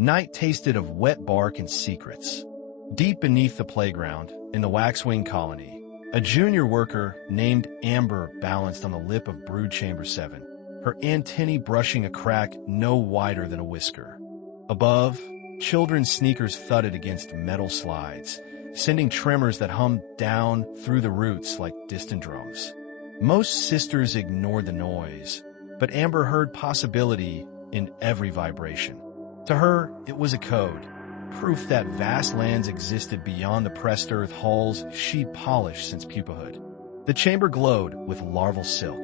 Night tasted of wet bark and secrets. Deep beneath the playground, in the waxwing colony, a junior worker named Amber balanced on the lip of brood chamber 7, her antennae brushing a crack no wider than a whisker. Above, children's sneakers thudded against metal slides, sending tremors that hummed down through the roots like distant drums. Most sisters ignored the noise, but Amber heard possibility in every vibration. To her, it was a code, proof that vast lands existed beyond the pressed earth halls she'd polished since pupahood. The chamber glowed with larval silk.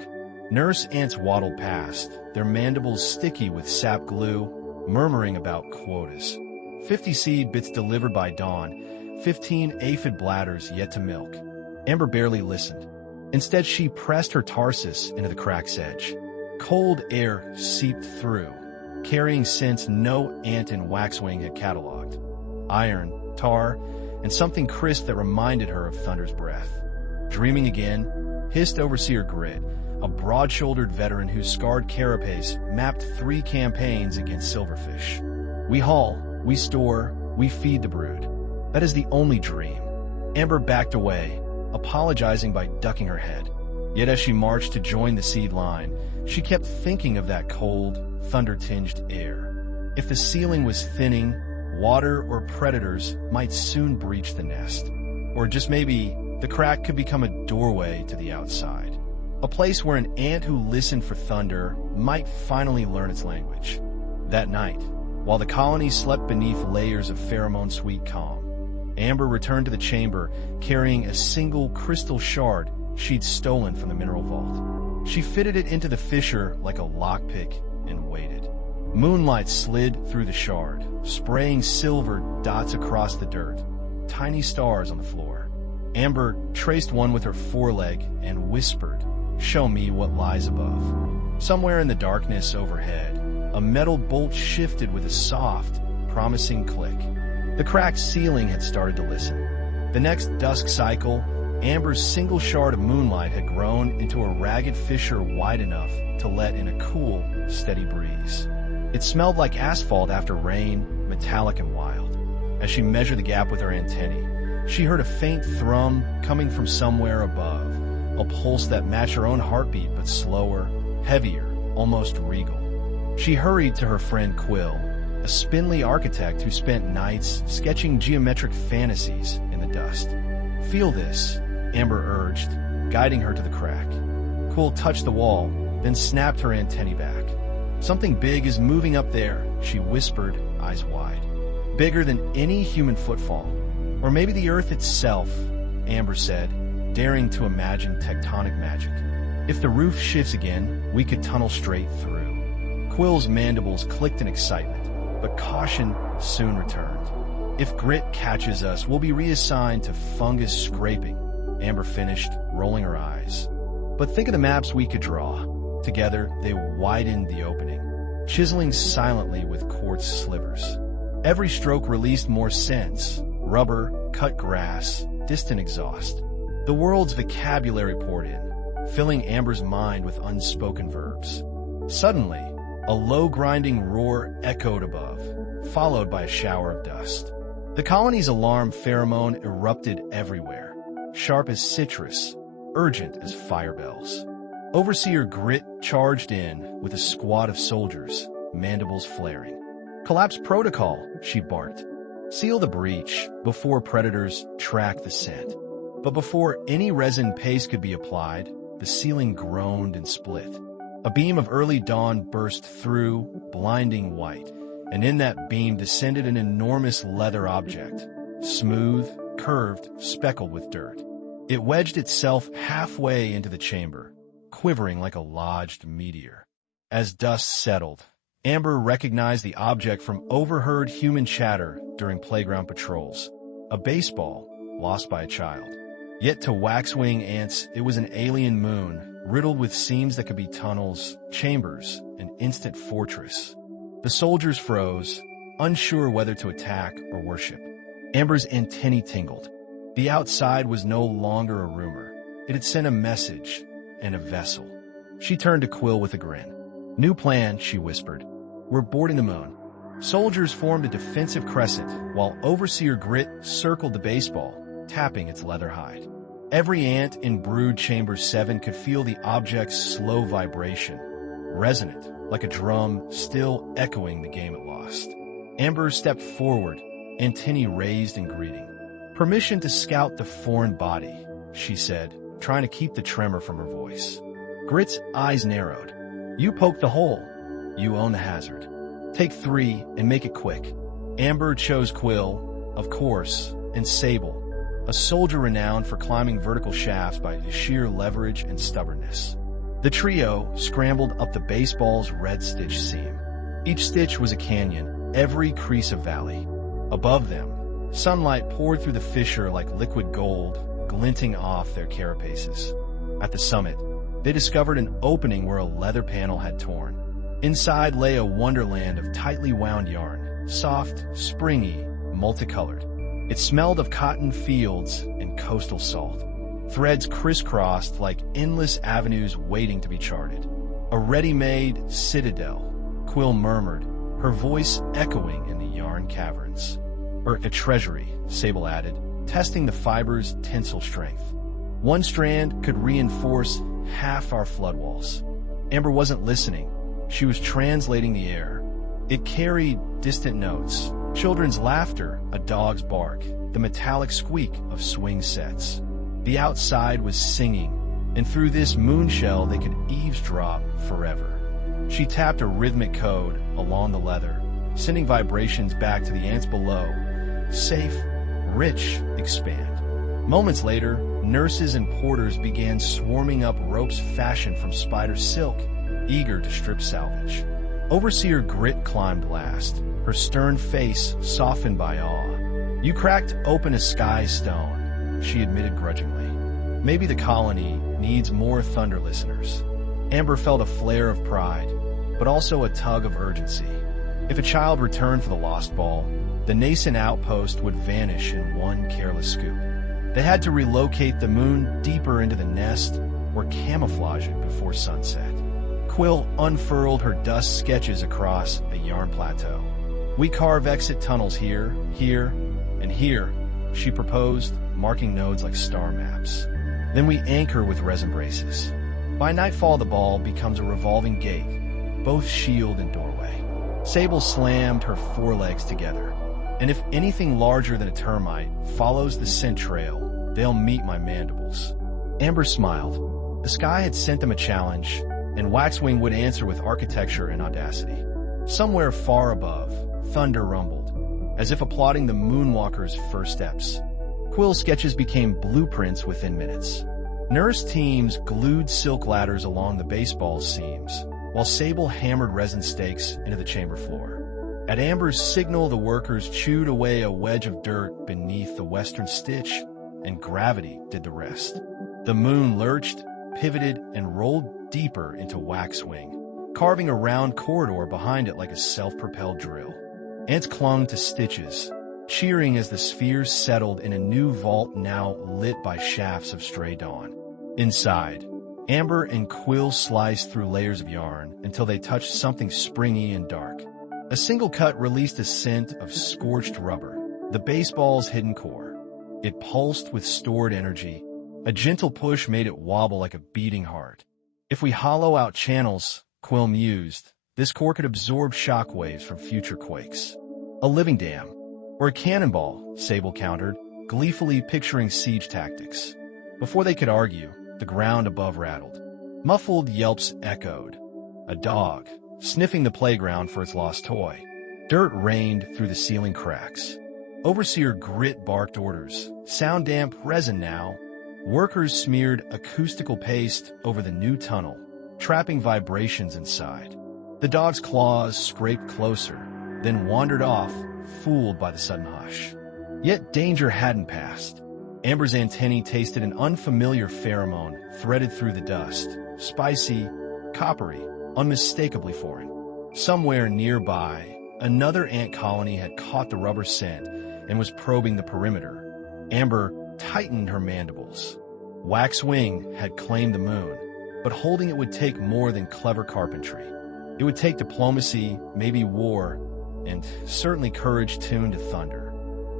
Nurse ants waddled past, their mandibles sticky with sap glue, murmuring about quotas. 50 seed bits delivered by dawn, 15 aphid bladders yet to milk. Amber barely listened. Instead, she pressed her tarsus into the crack's edge. Cold air seeped through, carrying scents no ant in waxwing had cataloged. Iron, tar, and something crisp that reminded her of Thunder's breath. Dreaming again, hissed Overseer Grit, a broad-shouldered veteran whose scarred carapace mapped 3 campaigns against silverfish. We haul, we store, we feed the brood. That is the only dream. Amber backed away, apologizing by ducking her head. Yet as she marched to join the seed line, she kept thinking of that cold, thunder-tinged air. If the ceiling was thinning, water or predators might soon breach the nest. Or just maybe, the crack could become a doorway to the outside. A place where an ant who listened for thunder might finally learn its language. That night, while the colony slept beneath layers of pheromone-sweet calm, Amber returned to the chamber carrying a single crystal shard she'd stolen from the mineral vault. She fitted it into the fissure like a lockpick and waited. Moonlight slid through the shard, spraying silver dots across the dirt, tiny stars on the floor. Amber traced one with her foreleg and whispered, "Show me what lies above." Somewhere in the darkness overhead, a metal bolt shifted with a soft, promising click. The cracked ceiling had started to listen. The next dusk cycle, Amber's single shard of moonlight had grown into a ragged fissure wide enough to let in a cool, steady breeze. It smelled like asphalt after rain, metallic and wild. As she measured the gap with her antennae, she heard a faint thrum coming from somewhere above, a pulse that matched her own heartbeat but slower, heavier, almost regal. She hurried to her friend Quill, a spindly architect who spent nights sketching geometric fantasies in the dust. "Feel this," Amber urged, guiding her to the crack. Quill touched the wall, then snapped her antennae back. "Something big is moving up there," she whispered, eyes wide. "Bigger than any human footfall. Or maybe the Earth itself," Amber said, daring to imagine tectonic magic. "If the roof shifts again, we could tunnel straight through." Quill's mandibles clicked in excitement, but caution soon returned. "If Grit catches us, we'll be reassigned to fungus scraping," Amber finished, rolling her eyes. "But think of the maps we could draw." Together, they widened the opening, chiseling silently with quartz slivers. Every stroke released more scents: rubber, cut grass, distant exhaust. The world's vocabulary poured in, filling Amber's mind with unspoken verbs. Suddenly, a low grinding roar echoed above, followed by a shower of dust. The colony's alarm pheromone erupted everywhere, sharp as citrus, urgent as fire bells. Overseer Grit charged in with a squad of soldiers, mandibles flaring. "Collapse protocol," she barked. "Seal the breach before predators track the scent." But before any resin paste could be applied, the ceiling groaned and split. A beam of early dawn burst through, blinding white, and in that beam descended an enormous leather object, smooth, curved, speckled with dirt. It wedged itself halfway into the chamber, quivering like a lodged meteor. As dust settled, Amber recognized the object from overheard human chatter during playground patrols. A baseball, lost by a child. Yet to waxwing ants, it was an alien moon, riddled with seams that could be tunnels, chambers, an instant fortress. The soldiers froze, unsure whether to attack or worship. Amber's antennae tingled. The outside was no longer a rumor. It had sent a message and a vessel. She turned to Quill with a grin. "New plan," she whispered. "We're boarding the moon. Soldiers formed a defensive crescent, while Overseer Grit circled the baseball, tapping its leather hide. Every ant in Brood Chamber 7 could feel the object's slow vibration, resonant, like a drum, still echoing the game it lost. Amber stepped forward, antennae raised in greeting. "Permission to scout the foreign body," she said, trying to keep the tremor from her voice. Grit's eyes narrowed. "You poke the hole. You own the hazard. Take 3 and make it quick." Amber chose Quill, of course, and Sable, a soldier renowned for climbing vertical shafts by sheer leverage and stubbornness. The trio scrambled up the baseball's red stitch seam. Each stitch was a canyon, every crease a valley. Above them, sunlight poured through the fissure like liquid gold, glinting off their carapaces. At the summit, they discovered an opening where a leather panel had torn. Inside lay a wonderland of tightly wound yarn, soft, springy, multicolored. It smelled of cotton fields and coastal salt. Threads crisscrossed like endless avenues waiting to be charted. "A ready-made citadel," Quill murmured, her voice echoing in the yarn caverns. "Or a treasury," Sable added, testing the fiber's tensile strength. "One strand could reinforce half our floodwalls." Amber wasn't listening. She was translating the air. It carried distant notes, children's laughter, a dog's bark, the metallic squeak of swing sets. The outside was singing, and through this moonshell they could eavesdrop forever. She tapped a rhythmic code along the leather, sending vibrations back to the ants below. Safe, rich, expand. Moments later, nurses and porters began swarming up ropes fashioned from spider silk, eager to strip salvage. Overseer Grit climbed last, her stern face softened by awe. "You cracked open a sky stone," she admitted grudgingly. "Maybe the colony needs more thunder listeners." Amber felt a flare of pride, but also a tug of urgency. If a child returned for the lost ball, the nascent outpost would vanish in one careless scoop. They had to relocate the moon deeper into the nest or camouflage it before sunset. Quill unfurled her dust sketches across a yarn plateau. "We carve exit tunnels here, here, and here," she proposed, marking nodes like star maps. "Then we anchor with resin braces. By nightfall the ball becomes a revolving gate, both shield and doorway." Sable slammed her forelegs together. "And if anything larger than a termite follows the scent trail, they'll meet my mandibles." Amber smiled. The sky had sent them a challenge, and Waxwing would answer with architecture and audacity. Somewhere far above, thunder rumbled, as if applauding the moonwalker's first steps. Quill's sketches became blueprints within minutes. Nurse teams glued silk ladders along the baseball's seams, while Sable hammered resin stakes into the chamber floor. At Amber's signal, the workers chewed away a wedge of dirt beneath the western stitch, and gravity did the rest. The moon lurched, pivoted, and rolled deeper into Waxwing, carving a round corridor behind it like a self-propelled drill. Ants clung to stitches, cheering as the spheres settled in a new vault now lit by shafts of stray dawn. Inside, Amber and Quill sliced through layers of yarn until they touched something springy and dark. A single cut released a scent of scorched rubber, the baseball's hidden core. It pulsed with stored energy. A gentle push made it wobble like a beating heart. "If we hollow out channels," Quill mused, "this core could absorb shockwaves from future quakes." "A living dam. Or a cannonball," Sable countered, gleefully picturing siege tactics. Before they could argue, the ground above rattled. Muffled yelps echoed. A dog, sniffing the playground for its lost toy. Dirt rained through the ceiling cracks. Overseer Grit barked orders. "Sound damp resin now." Workers smeared acoustical paste over the new tunnel, trapping vibrations inside. The dog's claws scraped closer, then wandered off, fooled by the sudden hush. Yet danger hadn't passed. Amber's antennae tasted an unfamiliar pheromone threaded through the dust, spicy, coppery, unmistakably foreign. Somewhere nearby, another ant colony had caught the rubber scent and was probing the perimeter. Amber tightened her mandibles. Waxwing had claimed the moon, but holding it would take more than clever carpentry. It would take diplomacy, maybe war, and certainly courage tuned to thunder.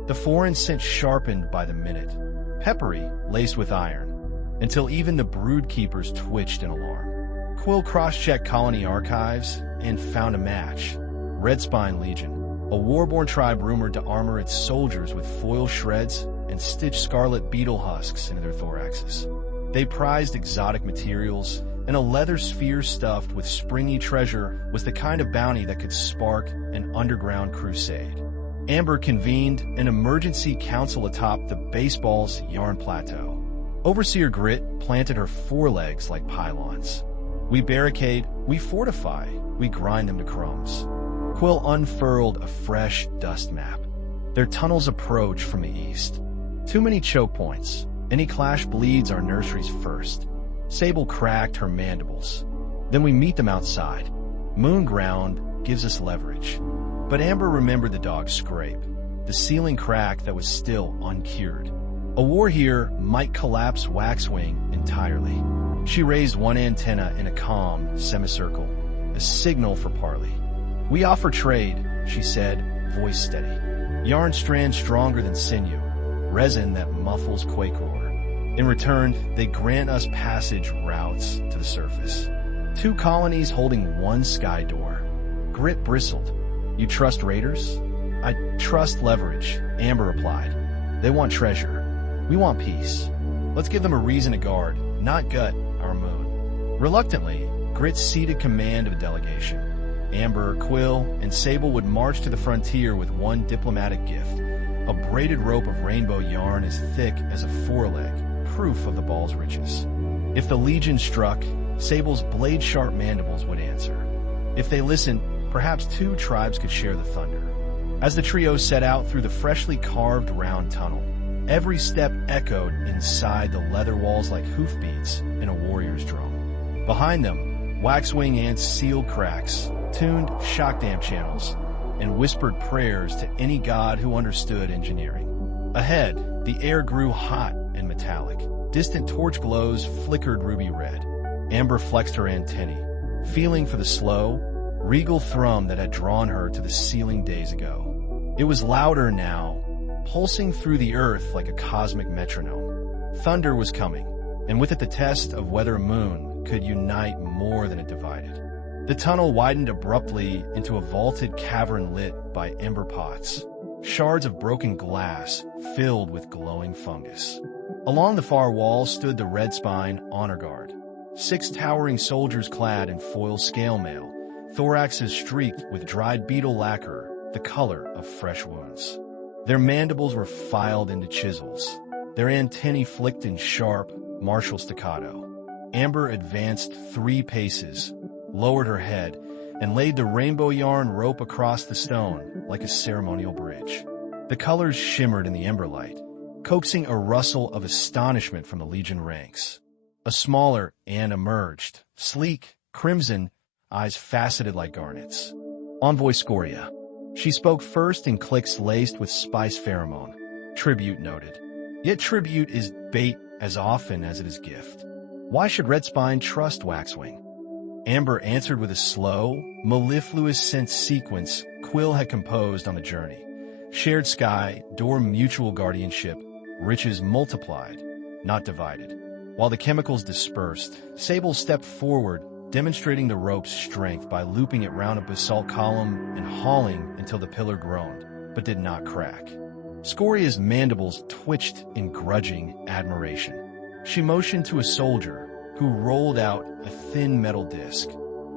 The foreign scent sharpened by the minute, peppery, laced with iron, until even the brood keepers twitched in alarm. Quill cross-checked colony archives and found a match. Red Spine Legion, a war-born tribe rumored to armor its soldiers with foil shreds and stitch scarlet beetle husks into their thoraxes. They prized exotic materials, and a leather sphere stuffed with springy treasure was the kind of bounty that could spark an underground crusade. Amber convened an emergency council atop the baseball's yarn plateau. Overseer Grit planted her forelegs like pylons. We barricade, we fortify, we grind them to crumbs. Quill unfurled a fresh dust map. Their tunnels approach from the east. Too many choke points. Any clash bleeds our nurseries first. Sable cracked her mandibles. Then we meet them outside. Moon ground gives us leverage. But Amber remembered the dog's scrape, the ceiling crack that was still uncured. A war here might collapse Waxwing entirely. She raised one antenna in a calm semicircle, a signal for parley. "We offer trade," she said, voice steady. "Yarn strand stronger than sinew, resin that muffles quake roar. In return, they grant us passage routes to the surface. 2 colonies holding 1 sky door." Grit bristled. "You trust raiders?" "I trust leverage," Amber replied. "They want treasure. We want peace. Let's give them a reason to guard, not gut our moon." Reluctantly, Grit ceded command of a delegation. Amber, Quill, and Sable would march to the frontier with one diplomatic gift, a braided rope of rainbow yarn as thick as a foreleg, proof of the ball's riches. If the Legion struck, Sable's blade-sharp mandibles would answer. If they listened, perhaps 2 tribes could share the thunder. As the trio set out through the freshly carved round tunnel, every step echoed inside the leather walls like hoofbeats in a warrior's drum. Behind them, waxwing ants sealed cracks, tuned shock damp channels, and whispered prayers to any god who understood engineering. Ahead, the air grew hot and metallic. Distant torch glows flickered ruby red. Amber flexed her antennae, feeling for the slow, regal thrum that had drawn her to the ceiling days ago. It was louder now, pulsing through the earth like a cosmic metronome. Thunder was coming, and with it the test of whether a moon could unite more than it divided. The tunnel widened abruptly into a vaulted cavern lit by ember pots, shards of broken glass filled with glowing fungus. Along the far wall stood the Red Spine honor guard, 6 towering soldiers clad in foil scale mail, thoraxes streaked with dried beetle lacquer, the color of fresh wounds. Their mandibles were filed into chisels, their antennae flicked in sharp, martial staccato. Amber advanced 3 paces, lowered her head, and laid the rainbow yarn rope across the stone like a ceremonial bridge. The colors shimmered in the ember light, coaxing a rustle of astonishment from the Legion ranks. A smaller Anne emerged, sleek, crimson, eyes faceted like garnets. Envoy Scoria. She spoke first in clicks laced with spice pheromone. Tribute noted. Yet tribute is bait as often as it is gift. Why should Red Spine trust Waxwing? Amber answered with a slow, mellifluous scent sequence Quill had composed on the journey. Shared sky, door mutual guardianship, riches multiplied, not divided. While the chemicals dispersed, Sable stepped forward, demonstrating the rope's strength by looping it round a basalt column and hauling until the pillar groaned, but did not crack. Scoria's mandibles twitched in grudging admiration. She motioned to a soldier, who rolled out a thin metal disc,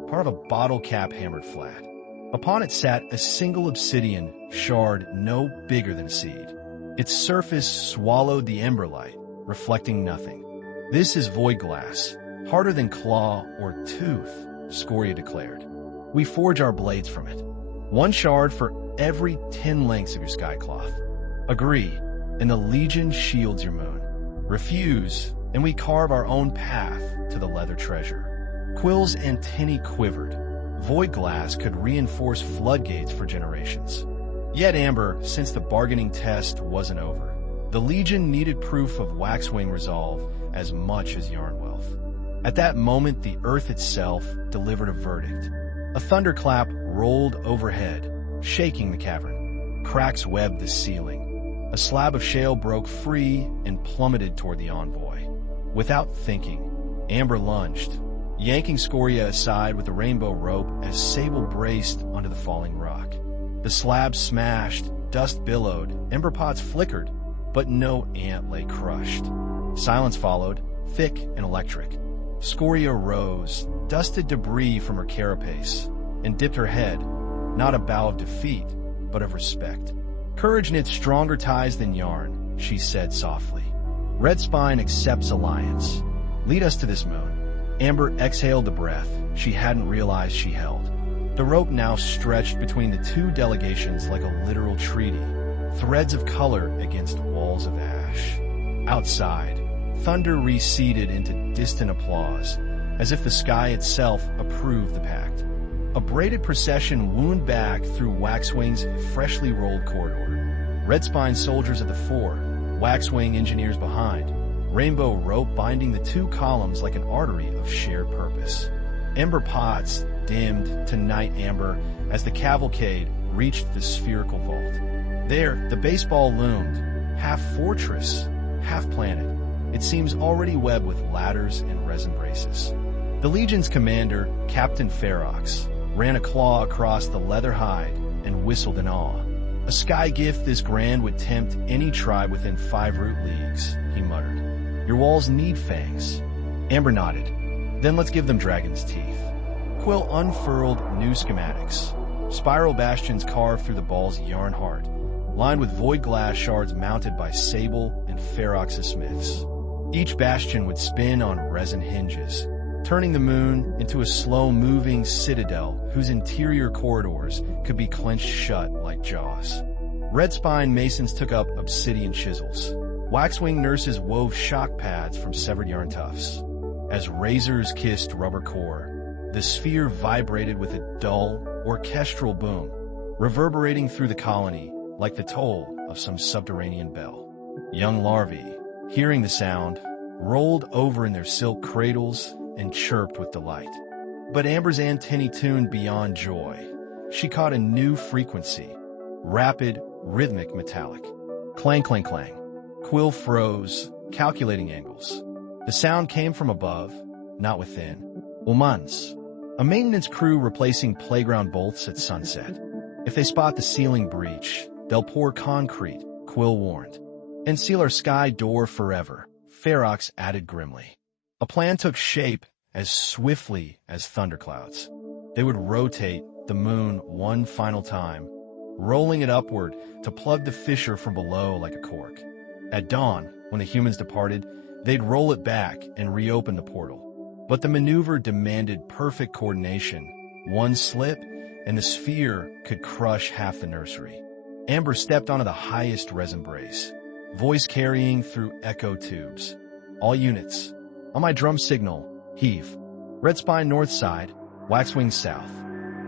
part of a bottle cap hammered flat. Upon it sat a single obsidian shard no bigger than a seed. Its surface swallowed the ember light, reflecting nothing. "This is void glass, harder than claw or tooth," Scoria declared. "We forge our blades from it. 1 shard for every 10 lengths of your skycloth. Agree, and the Legion shields your moon. Refuse, and we carve our own path to the leather treasure." Quill's antennae quivered. Void glass could reinforce floodgates for generations. Yet Amber, since the bargaining test wasn't over, the Legion needed proof of Waxwing resolve as much as yarn wealth. At that moment, the earth itself delivered a verdict. A thunderclap rolled overhead, shaking the cavern. Cracks webbed the ceiling. A slab of shale broke free and plummeted toward the envoy. Without thinking, Amber lunged, yanking Scoria aside with the rainbow rope as Sable braced onto the falling rock. The slab smashed, dust billowed, ember pots flickered, but no ant lay crushed. Silence followed, thick and electric. Scoria rose, dusted debris from her carapace, and dipped her head, not a bow of defeat, but of respect. "Courage knits stronger ties than yarn," she said softly. "Redspine accepts alliance. Lead us to this moon." Amber exhaled the breath she hadn't realized she held. The rope now stretched between the two delegations like a literal treaty, threads of color against walls of ash. Outside, thunder receded into distant applause, as if the sky itself approved the pact. A braided procession wound back through Waxwing's freshly rolled corridor. Redspine soldiers at the fore, Waxwing engineers behind, rainbow rope binding the two columns like an artery of shared purpose. Ember pots dimmed to night amber as the cavalcade reached the spherical vault. There, the baseball loomed, half fortress, half planet. It seems already webbed with ladders and resin braces. The Legion's commander, Captain Ferox, ran a claw across the leather hide and whistled in awe. "A sky gift this grand would tempt any tribe within 5 root leagues," he muttered. "Your walls need fangs." Amber nodded. "Then let's give them dragon's teeth." Quill unfurled new schematics. Spiral bastions carved through the ball's yarn heart, lined with void glass shards mounted by Sable and Ferox's smiths. Each bastion would spin on resin hinges, turning the moon into a slow-moving citadel whose interior corridors could be clenched shut like jaws. Redspine masons took up obsidian chisels. Waxwing nurses wove shock pads from severed yarn tufts. As razors kissed rubber core, the sphere vibrated with a dull, orchestral boom, reverberating through the colony like the toll of some subterranean bell. Young larvae, hearing the sound, rolled over in their silk cradles and chirped with delight. But Amber's antennae tuned beyond joy. She caught a new frequency, rapid, rhythmic metallic. Clang, clang, clang. Quill froze, calculating angles. The sound came from above, not within. Humans. A maintenance crew replacing playground bolts at sunset. If they spot the ceiling breach, they'll pour concrete, Quill warned. And seal our sky door forever, Ferox added grimly. A plan took shape as swiftly as thunderclouds. They would rotate the moon one final time, rolling it upward to plug the fissure from below like a cork. At dawn, when the humans departed, they'd roll it back and reopen the portal. But the maneuver demanded perfect coordination. One slip, and the sphere could crush half the nursery. Amber stepped onto the highest resin brace, voice carrying through echo tubes. "All units, on my drum signal, heave. Redspine north side, Waxwing south.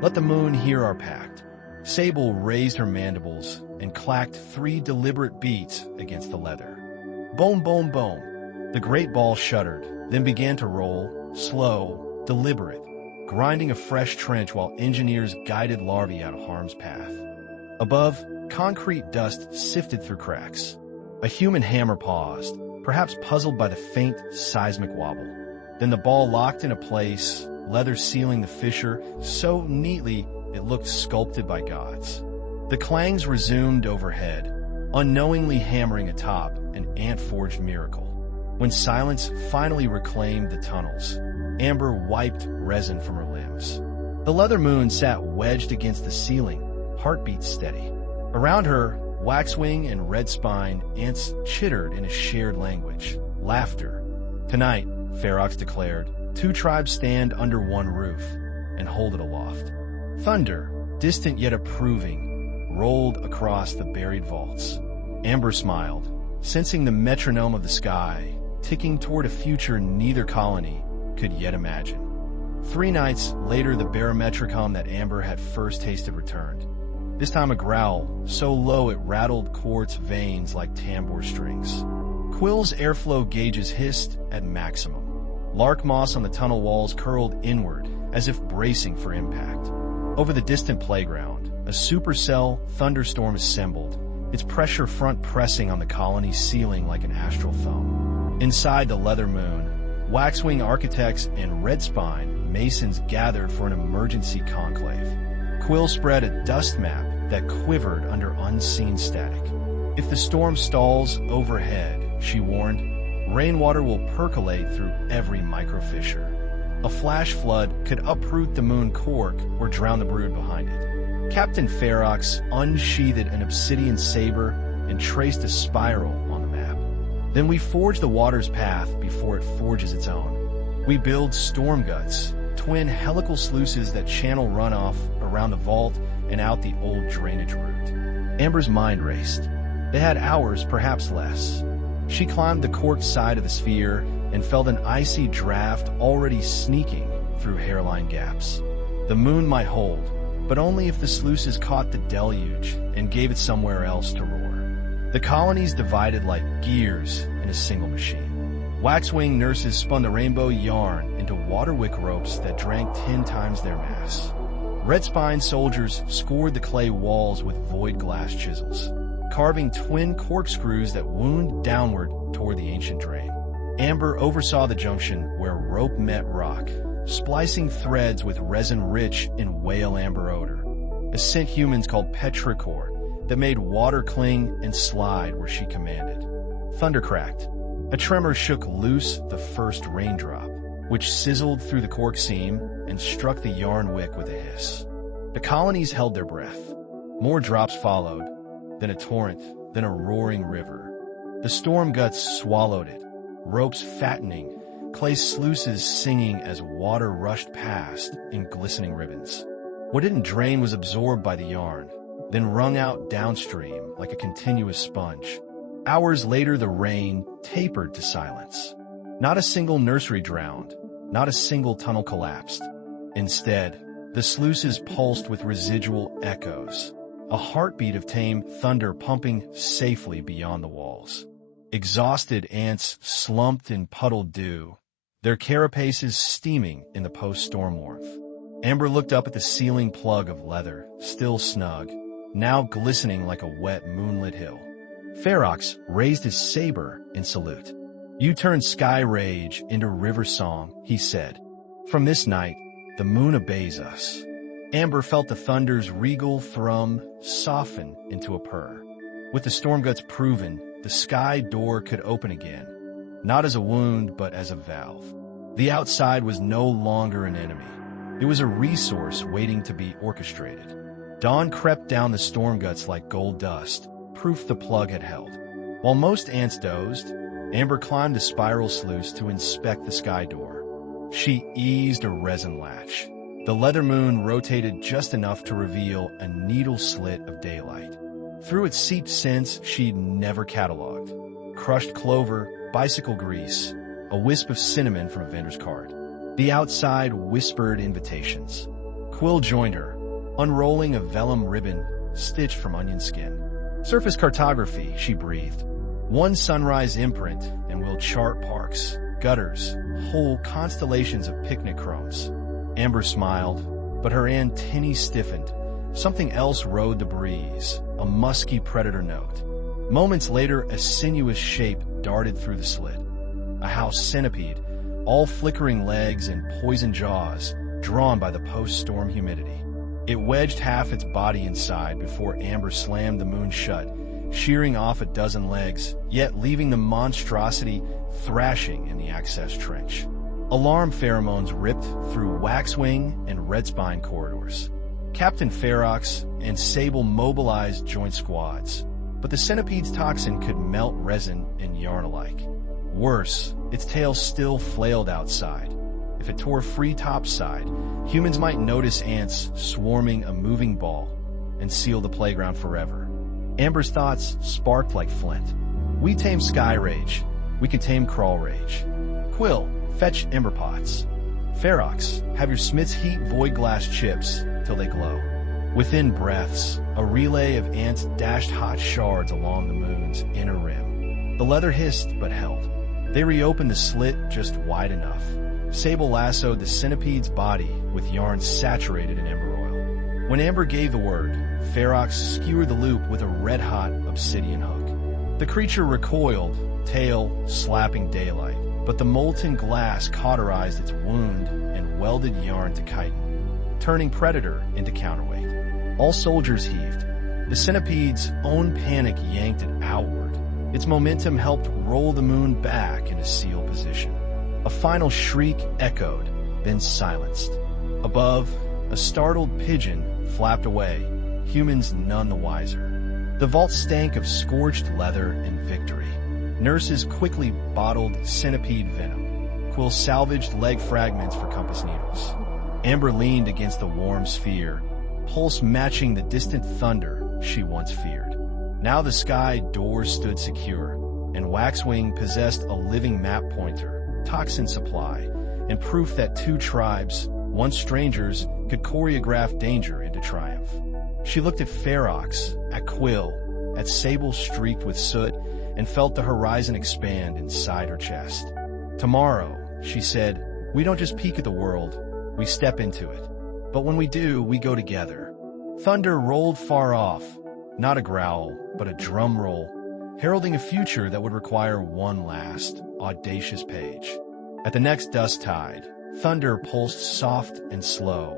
Let the moon hear our pact." Sable raised her mandibles and clacked 3 deliberate beats against the leather. Boom, boom, boom. The great ball shuddered, then began to roll, slow, deliberate, grinding a fresh trench while engineers guided larvae out of harm's path. Above, concrete dust sifted through cracks. A human hammer paused, perhaps puzzled by the faint seismic wobble. Then the ball locked into place, leather sealing the fissure so neatly it looked sculpted by gods. The clangs resumed overhead, unknowingly hammering atop an ant-forged miracle. When silence finally reclaimed the tunnels, Amber wiped resin from her limbs. The leather moon sat wedged against the ceiling, heartbeat steady. Around her, Waxwing and Redspine ants chittered in a shared language, laughter. "Tonight," Ferox declared, 2 tribes stand under one roof and hold it aloft. Thunder, distant yet approving, rolled across the buried vaults. Amber smiled, sensing the metronome of the sky, ticking toward a future neither colony could yet imagine. 3 nights later, the barometricon that Amber had first tasted returned. This time a growl, so low it rattled quartz veins like tambour strings. Quill's airflow gauges hissed at maximum. Lark moss on the tunnel walls curled inward, as if bracing for impact. Over the distant playground, a supercell thunderstorm assembled, its pressure front pressing on the colony's ceiling like an astral foam. Inside the leather moon, waxwing architects and red spine masons gathered for an emergency conclave. Quill spread a dust map that quivered under unseen static. If the storm stalls overhead, she warned, rainwater will percolate through every microfissure. A flash flood could uproot the moon cork or drown the brood behind it. Captain Ferox unsheathed an obsidian saber and traced a spiral on the map. Then we forge the water's path before it forges its own. We build storm guts, twin helical sluices that channel runoff around the vault and out the old drainage route. Amber's mind raced. They had hours, perhaps less. She climbed the corked side of the sphere and felt an icy draft already sneaking through hairline gaps. The moon might hold, but only if the sluices caught the deluge and gave it somewhere else to roar. The colonies divided like gears in a single machine. Waxwing nurses spun the rainbow yarn into waterwick ropes that drank 10 times their mass. Red spine soldiers scored the clay walls with void glass chisels, carving twin corkscrews that wound downward toward the ancient drain. Amber oversaw the junction where rope met rock, splicing threads with resin rich in whale amber odor, a scent humans called petrichor that made water cling and slide where she commanded. Thunder cracked. A tremor shook loose the first raindrop, which sizzled through the cork seam and struck the yarn wick with a hiss. The colonies held their breath. More drops followed, then a torrent, then a roaring river. The storm guts swallowed it, ropes fattening, clay sluices singing as water rushed past in glistening ribbons. What didn't drain was absorbed by the yarn, then wrung out downstream like a continuous sponge. Hours later, the rain tapered to silence. Not a single nursery drowned, not a single tunnel collapsed. Instead, the sluices pulsed with residual echoes, a heartbeat of tame thunder pumping safely beyond the walls. Exhausted ants slumped in puddled dew, their carapaces steaming in the post-storm warmth. Amber looked up at the ceiling plug of leather, still snug, now glistening like a wet moonlit hill. Ferox raised his saber in salute. "You turned sky rage into river song," he said. "From this night, the moon obeys us." Amber felt the thunder's regal thrum soften into a purr. With the storm guts proven, the sky door could open again, not as a wound, but as a valve. The outside was no longer an enemy. It was a resource waiting to be orchestrated. Dawn crept down the storm guts like gold dust, proof the plug had held. While most ants dozed, Amber climbed a spiral sluice to inspect the sky door. She eased a resin latch. The leather moon rotated just enough to reveal a needle slit of daylight. Through its seeped scents she'd never cataloged. Crushed clover, bicycle grease, a wisp of cinnamon from a vendor's cart. The outside whispered invitations. Quill joined her, unrolling a vellum ribbon stitched from onion skin. "Surface cartography," she breathed. "One sunrise imprint, and we'll chart parks, gutters, whole constellations of picnic crumbs." Amber smiled, but her antennae stiffened. Something else rode the breeze, a musky predator note. Moments later, a sinuous shape darted through the slit. A house centipede, all flickering legs and poison jaws, drawn by the post-storm humidity. It wedged half its body inside before Amber slammed the moon shut, shearing off a dozen legs, yet leaving the monstrosity thrashing in the access trench. Alarm pheromones ripped through waxwing and red spine corridors. Captain Ferox and Sable mobilized joint squads, but the centipede's toxin could melt resin and yarn alike. Worse, its tail still flailed outside. If it tore free topside, humans might notice ants swarming a moving ball and seal the playground forever. Amber's thoughts sparked like flint. "We tame sky rage. We can tame crawl rage. Quill, fetch ember pots. Ferox, have your smith's heat void glass chips till they glow." Within breaths, a relay of ants dashed hot shards along the moon's inner rim. The leather hissed but held. They reopened the slit just wide enough. Sable lassoed the centipede's body with yarn saturated in ember oil. When Amber gave the word, Ferox skewered the loop with a red-hot obsidian hook. The creature recoiled, tail slapping daylight, but the molten glass cauterized its wound and welded yarn to chitin, turning predator into counterweight. All soldiers heaved. The centipede's own panic yanked it outward. Its momentum helped roll the moon back into seal position. A final shriek echoed, then silenced. Above, a startled pigeon flapped away, humans none the wiser. The vault stank of scorched leather and victory. Nurses quickly bottled centipede venom. Quill salvaged leg fragments for compass needles. Amber leaned against the warm sphere, pulse matching the distant thunder she once feared. Now the sky door stood secure, and Waxwing possessed a living map pointer, toxin supply, and proof that two tribes, once strangers, could choreograph danger into triumph. She looked at Ferox, at Quill, at sable streaked with soot, and felt the horizon expand inside her chest. Tomorrow, she said, we don't just peek at the world, we step into it. But when we do, we go together. Thunder rolled far off, not a growl, but a drum roll, heralding a future that would require one last, audacious page. At the next dust tide, thunder pulsed soft and slow,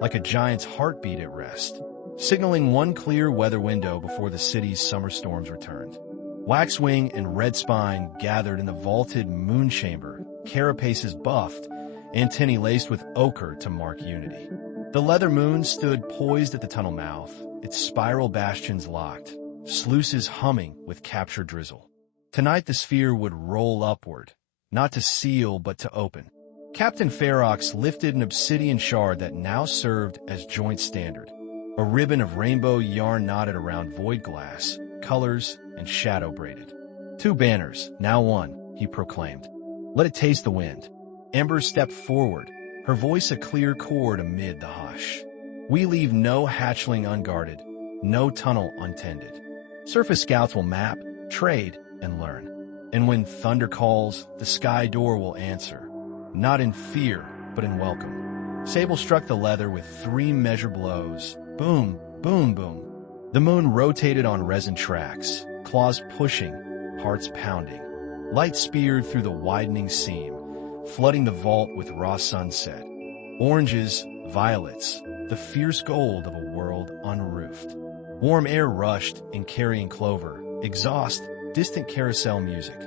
like a giant's heartbeat at rest, signaling one clear weather window before the city's summer storms returned. Waxwing and Redspine gathered in the vaulted moon chamber, carapaces buffed, antennae laced with ochre to mark unity. The leather moon stood poised at the tunnel mouth, its spiral bastions locked, sluices humming with captured drizzle. Tonight the sphere would roll upward, not to seal but to open. Captain Ferox lifted an obsidian shard that now served as joint standard, a ribbon of rainbow yarn knotted around void glass, colors, and shadow braided. Two banners, now one, he proclaimed. Let it taste the wind. Amber stepped forward, her voice a clear chord amid the hush. We leave no hatchling unguarded, no tunnel untended. Surface scouts will map, trade, and learn. And when thunder calls, the sky door will answer, not in fear, but in welcome. Sable struck the leather with 3 measure blows. Boom, boom, boom. The moon rotated on resin tracks, claws pushing, hearts pounding. Light speared through the widening seam, flooding the vault with raw sunset. Oranges, violets, the fierce gold of a world unroofed. Warm air rushed in carrying clover, exhaust, distant carousel music.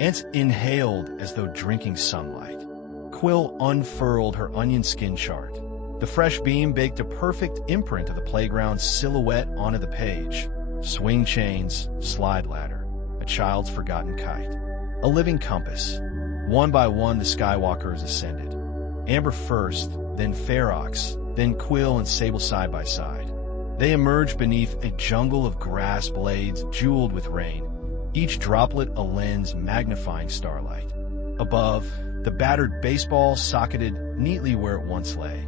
Ants inhaled as though drinking sunlight. Quill unfurled her onion skin chart. The fresh beam baked a perfect imprint of the playground's silhouette onto the page. Swing chains, slide ladder, a child's forgotten kite. A living compass. One by one the Skywalkers ascended. Amber first, then Ferox, then Quill and Sable side by side. They emerged beneath a jungle of grass blades jeweled with rain, each droplet a lens magnifying starlight. Above, the battered baseball socketed neatly where it once lay.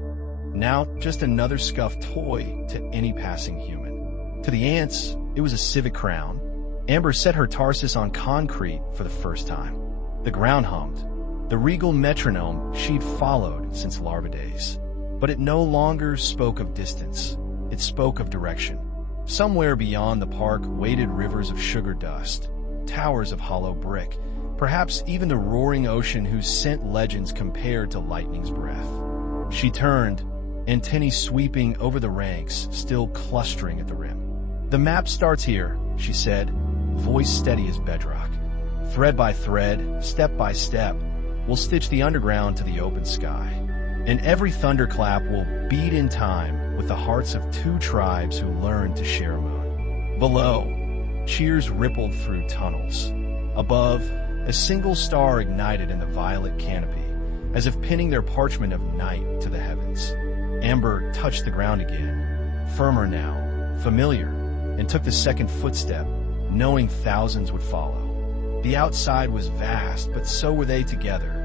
Now just another scuffed toy to any passing human. To the ants, it was a civic crown. Amber set her tarsus on concrete for the first time. The ground hummed, the regal metronome she'd followed since larva days. But it no longer spoke of distance. It spoke of direction. Somewhere beyond the park waited rivers of sugar dust, towers of hollow brick, perhaps even the roaring ocean whose scent legends compared to lightning's breath. She turned, antennae sweeping over the ranks, still clustering at the rim. The map starts here, she said, voice steady as bedrock. Thread by thread, step by step, we'll stitch the underground to the open sky. And every thunderclap will beat in time with the hearts of 2 tribes who learned to share a moon. Below, cheers rippled through tunnels. Above, a single star ignited in the violet canopy, as if pinning their parchment of night to the heavens. Amber touched the ground again, firmer now, familiar, and took the second footstep, knowing thousands would follow. The outside was vast, but so were they together,